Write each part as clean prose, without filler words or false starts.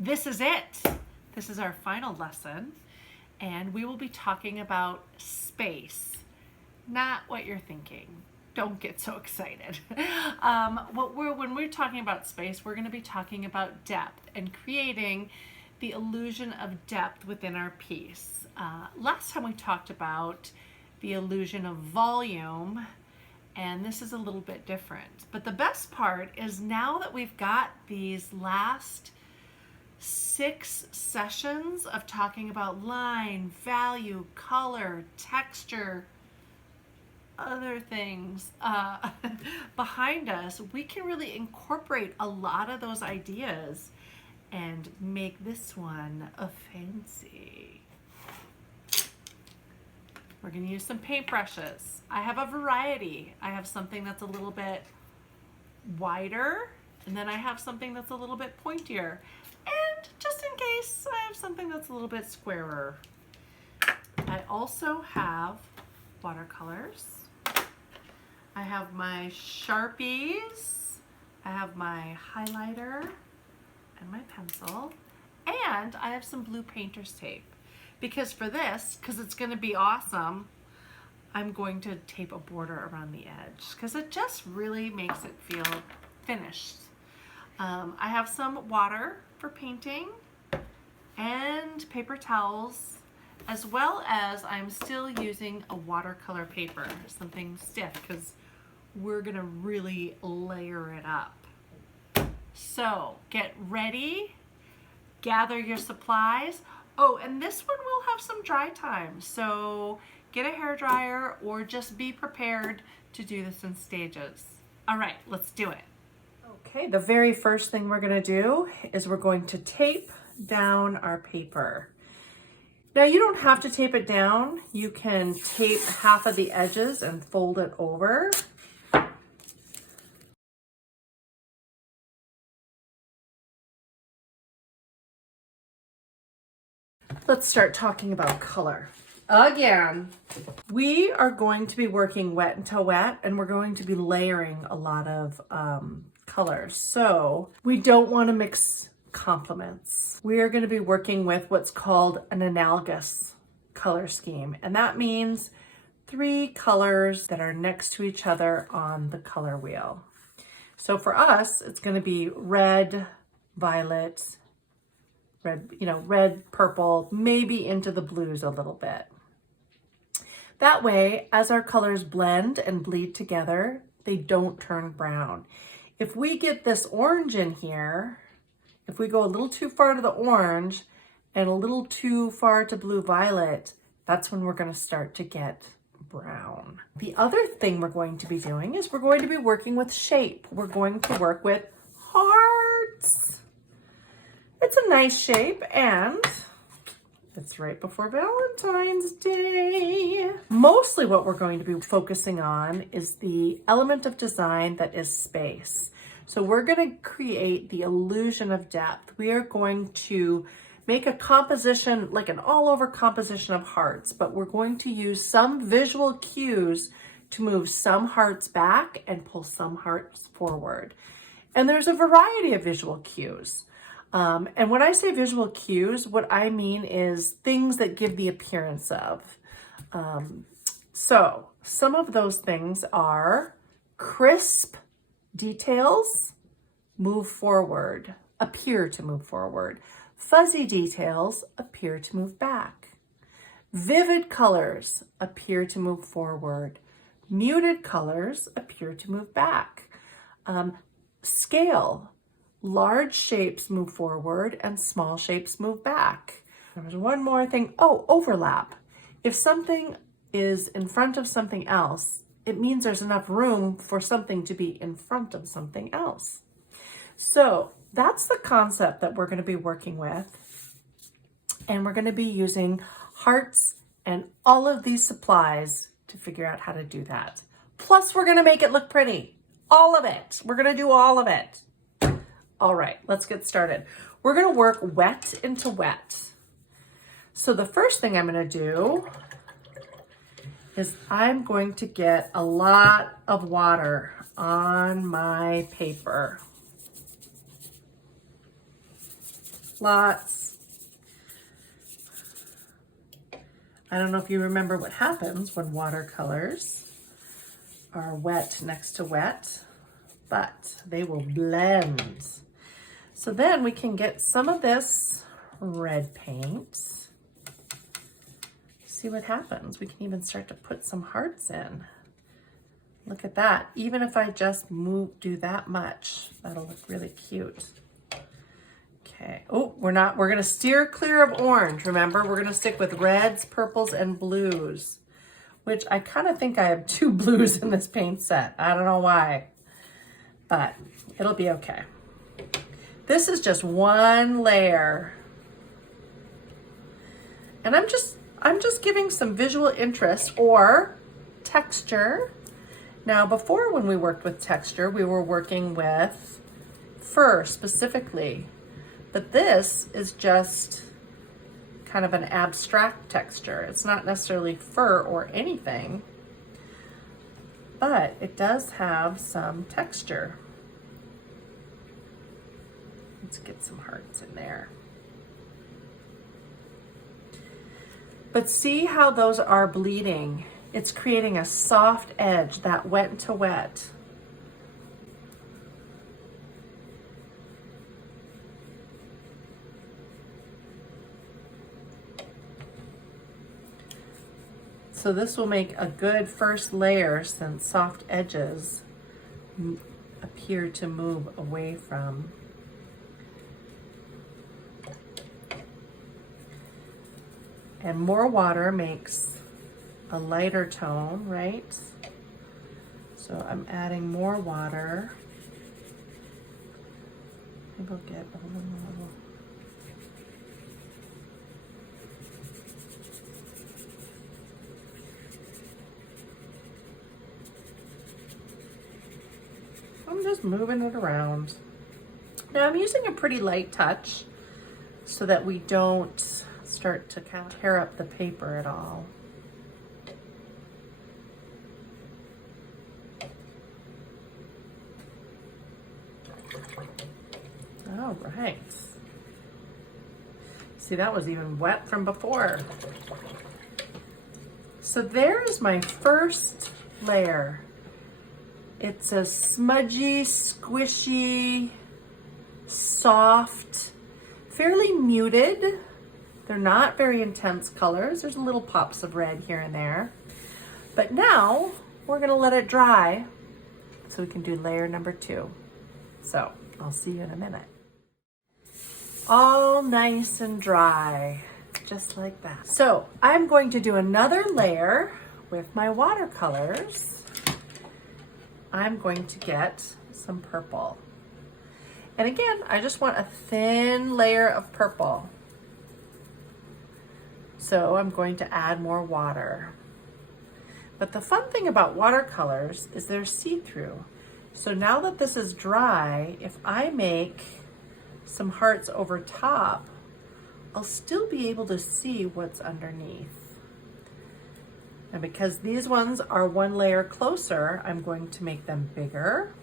This is it. This is our final lesson, and we will be talking about space, not what you're thinking. Don't get so excited. When we're talking about space, we're going to be talking about depth and creating the illusion of depth within our piece. Last time we talked about the illusion of volume, and this is a little bit different. But the best part is now that we've got these last 6 sessions of talking about line, value, color, texture, other things behind us, we can really incorporate a lot of those ideas and make this one a fancy. We're going to use some paintbrushes. I have a variety. I have something that's a little bit wider, and then I have something that's a little bit pointier. And just in case, I have something that's a little bit squarer. I also have watercolors. I have my Sharpies. I have my highlighter and my pencil. And I have some blue painter's tape. Because it's going to be awesome, I'm going to tape a border around the edge because it just really makes it feel finished. I have some water for painting and paper towels, as well as I'm still using a watercolor paper, something stiff, because we're going to really layer it up. So get ready, gather your supplies. Oh, and this one will have some dry time, so get a hairdryer or just be prepared to do this in stages. All right, let's do it. Okay, the very first thing we're going to do is we're going to tape down our paper. Now, you don't have to tape it down. You can tape half of the edges and fold it over. Let's start talking about color. Again, we are going to be working wet until wet, and we're going to be layering a lot of colors. So we don't want to mix complements. We are going to be working with what's called an analogous color scheme. And that means 3 colors that are next to each other on the color wheel. So for us, it's going to be red, violet, red, purple, maybe into the blues a little bit. That way, as our colors blend and bleed together, they don't turn brown. If we get this orange in here, if we go a little too far to the orange and a little too far to blue-violet, that's when we're going to start to get brown. The other thing we're going to be doing is we're going to be working with shape. We're going to work with hearts. It's a nice shape, and it's right before Valentine's Day. Mostly what we're going to be focusing on is the element of design that is space. So we're going to create the illusion of depth. We are going to make a composition, like an all-over composition of hearts, but we're going to use some visual cues to move some hearts back and pull some hearts forward. And there's a variety of visual cues. And when I say visual cues, what I mean is things that give the appearance of. So some of those things are crisp details move forward, appear to move forward. Fuzzy details appear to move back. Vivid colors appear to move forward. Muted colors appear to move back. Scale. Large shapes move forward and small shapes move back. There's one more thing. Oh, overlap. If something is in front of something else, it means there's enough room for something to be in front of something else. So that's the concept that we're going to be working with. And we're going to be using hearts and all of these supplies to figure out how to do that. Plus, we're going to make it look pretty. All of it. We're going to do all of it. All right, let's get started. We're going to work wet into wet. So the first thing I'm going to do is I'm going to get a lot of water on my paper. lots. I don't know if you remember what happens when watercolors are wet next to wet, but they will blend. So then we can get some of this red paint. See what happens. We can even start to put some hearts in. Look at that. Even if I just do that much, that'll look really cute. Okay. Oh, we're gonna steer clear of orange. Remember, we're gonna stick with reds, purples, and blues, which I kind of think I have 2 blues in this paint set. I don't know why, but it'll be okay. This is just one layer. And I'm just giving some visual interest or texture. Now, before when we worked with texture, we were working with fur specifically, but this is just kind of an abstract texture. It's not necessarily fur or anything, but it does have some texture. Let's get some hearts in there. But see how those are bleeding? It's creating a soft edge, that wet to wet. So this will make a good first layer since soft edges appear to move away from. And more water makes a lighter tone, right? So I'm adding more water. Maybe I'll get a little. I'm just moving it around. Now I'm using a pretty light touch so that we don't start to kind of tear up the paper at all. All right. See, that was even wet from before. So there's my first layer. It's a smudgy, squishy, soft, fairly muted. They're not very intense colors. There's little pops of red here and there. But now we're gonna let it dry so we can do layer number 2. So I'll see you in a minute. All nice and dry, just like that. So I'm going to do another layer with my watercolors. I'm going to get some purple. And again, I just want a thin layer of purple. So I'm going to add more water. But the fun thing about watercolors is they're see-through. So now that this is dry, if I make some hearts over top, I'll still be able to see what's underneath. And because these ones are one layer closer, I'm going to make them bigger.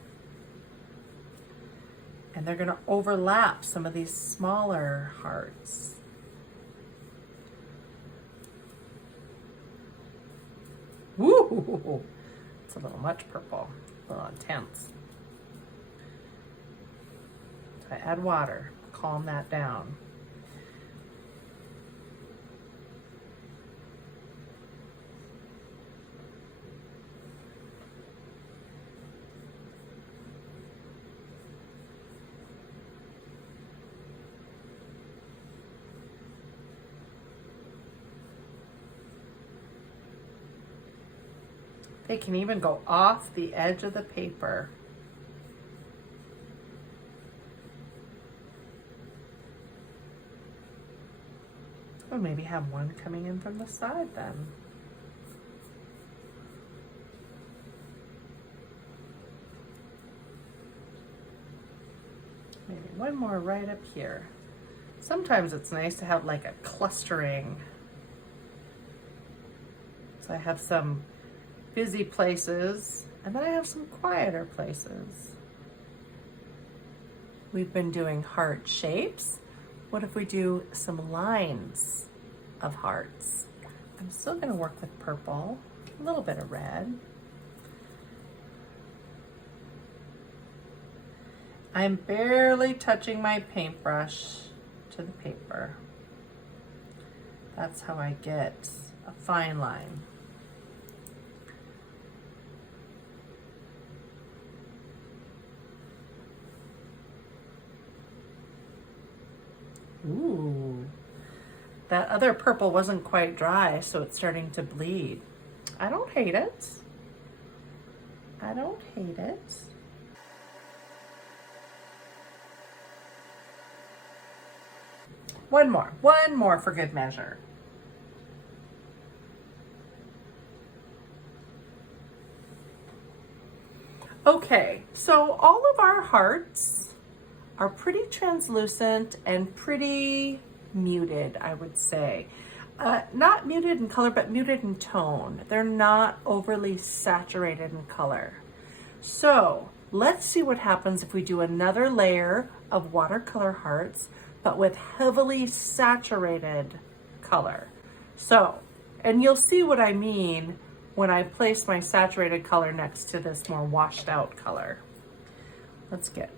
And they're gonna overlap some of these smaller hearts. Woo! It's a little much purple, a little intense. So I add water, calm that down. They can even go off the edge of the paper. Or maybe have one coming in from the side then. Maybe one more right up here. Sometimes it's nice to have like a clustering. So I have some busy places, and then I have some quieter places. We've been doing heart shapes. What if we do some lines of hearts? I'm still gonna work with purple, a little bit of red. I'm barely touching my paintbrush to the paper. That's how I get a fine line. Ooh, that other purple wasn't quite dry, so it's starting to bleed. I don't hate it. I don't hate it. One more for good measure. Okay, so all of our hearts are pretty translucent and pretty muted, I would say. Not muted in color, but muted in tone. They're not overly saturated in color. So let's see what happens if we do another layer of watercolor hearts, but with heavily saturated color. So, and you'll see what I mean when I place my saturated color next to this more washed out color. Let's get.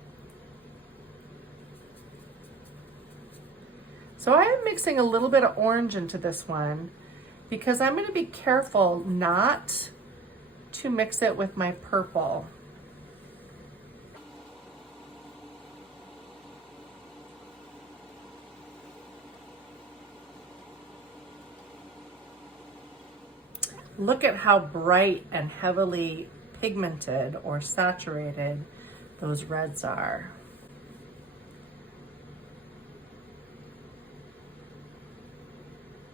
So I am mixing a little bit of orange into this one because I'm going to be careful not to mix it with my purple. Look at how bright and heavily pigmented or saturated those reds are.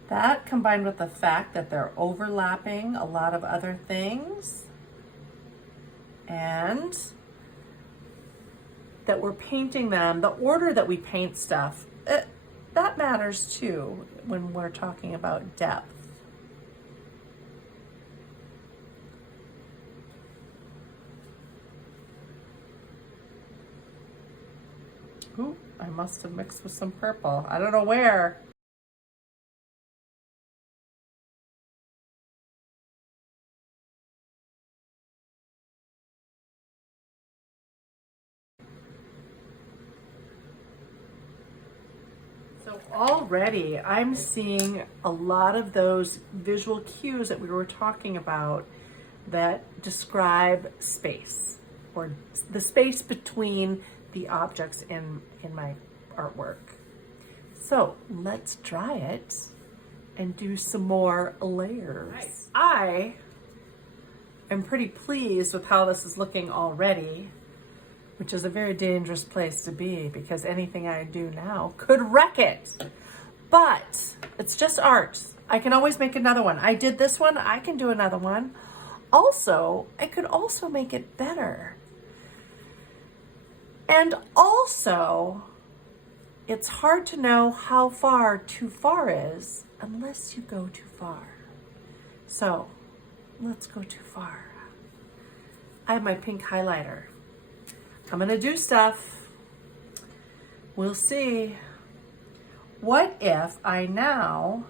That combined with the fact that they're overlapping a lot of other things and that we're painting them, the order that we paint stuff, that matters too when we're talking about depth. Ooh, I must have mixed with some purple. I don't know where. So already I'm seeing a lot of those visual cues that we were talking about that describe space, or the space between the objects in my artwork. So let's dry it and do some more layers. Right. I am pretty pleased with how this is looking already, which is a very dangerous place to be because anything I do now could wreck it. But it's just art. I can always make another one. I did this one, I can do another one. Also, I could also make it better. And also, it's hard to know how far too far is unless you go too far. So let's go too far. I have my pink highlighter. I'm gonna do stuff. We'll see. What if I now,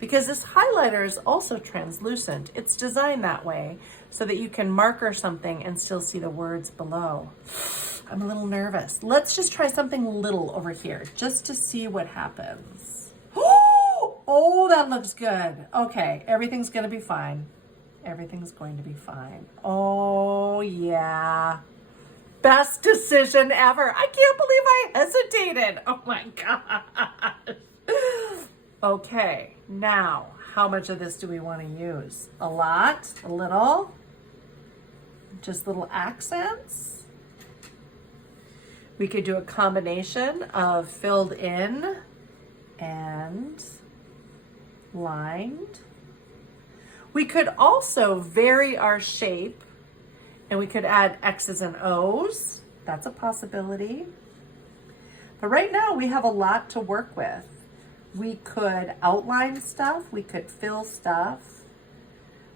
because this highlighter is also translucent, it's designed that way so that you can marker something and still see the words below. I'm a little nervous. Let's just try something little over here just to see what happens. Oh, that looks good. Okay, everything's gonna be fine. Everything's going to be fine. Oh yeah. Best decision ever. I can't believe I hesitated. Oh my gosh. Okay, now, how much of this do we want to use? A lot? A little? Just little accents? We could do a combination of filled in and lined. We could also vary our shape and we could add X's and O's. That's a possibility. But right now we have a lot to work with. We could outline stuff, we could fill stuff,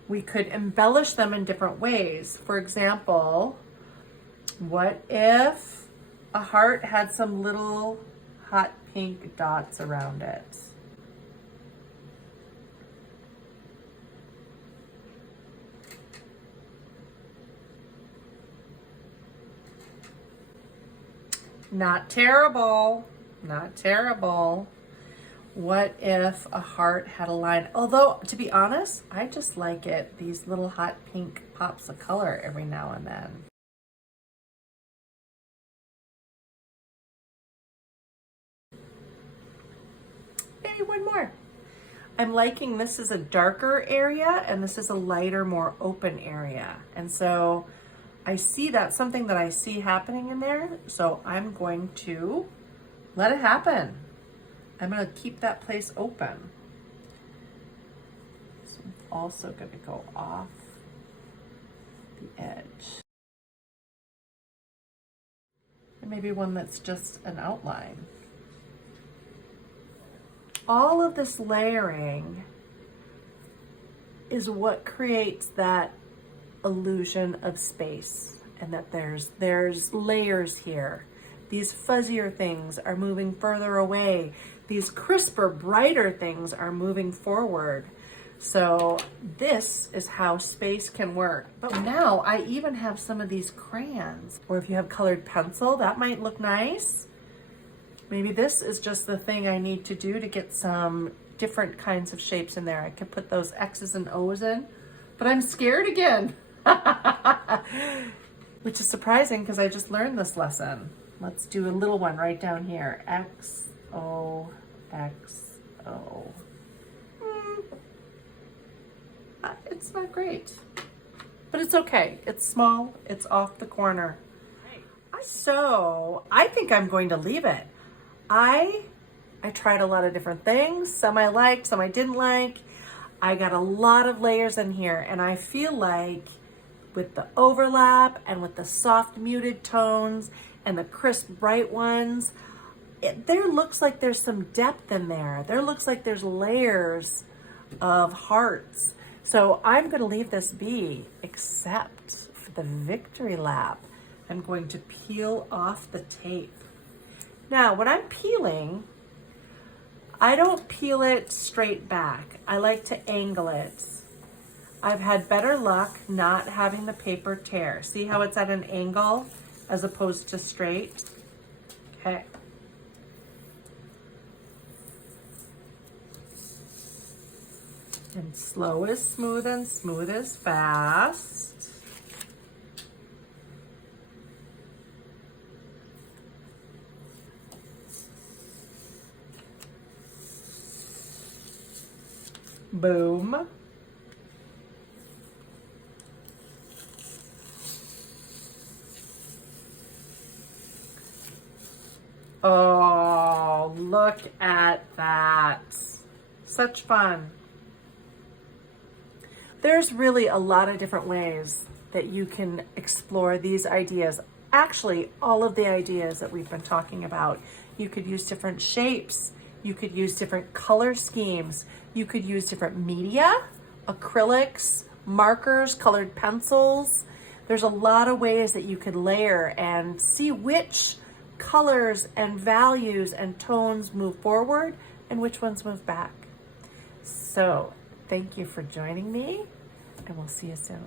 we could embellish them in different ways. For example, what if a heart had some little hot pink dots around it. Not terrible, not terrible. What if a heart had a line? Although, to be honest, I just like it, these little hot pink pops of color every now and then. Maybe one more. I'm liking this is a darker area and this is a lighter, more open area. And so I see that's something that I see happening in there. So I'm going to let it happen. I'm going to keep that place open. So I'm also going to go off the edge. And maybe one that's just an outline. All of this layering is what creates that illusion of space, and that there's layers here. These fuzzier things are moving further away. These crisper, brighter things are moving forward. So this is how space can work. But now I even have some of these crayons, or if you have colored pencil, that might look nice. Maybe this is just the thing I need to do to get some different kinds of shapes in there. I could put those X's and O's in, but I'm scared again. Which is surprising because I just learned this lesson. Let's do a little one right down here. X, O, X, O. It's not great, but it's okay. It's small, it's off the corner. So I think I'm going to leave it. I tried a lot of different things. Some I liked, some I didn't like. I got a lot of layers in here, and I feel like with the overlap and with the soft muted tones and the crisp bright ones, there looks like there's some depth in there. There looks like there's layers of hearts. So I'm going to leave this be, except for the victory lap. I'm going to peel off the tape. Now, when I'm peeling, I don't peel it straight back. I like to angle it. I've had better luck not having the paper tear. See how it's at an angle as opposed to straight? Okay. And slow is smooth and smooth is fast. Boom. Oh, look at that. Such fun. There's really a lot of different ways that you can explore these ideas. Actually, all of the ideas that we've been talking about. You could use different shapes. You could use different color schemes. You could use different media, acrylics, markers, colored pencils. There's a lot of ways that you could layer and see which colors and values and tones move forward and which ones move back. So thank you for joining me, and we'll see you soon.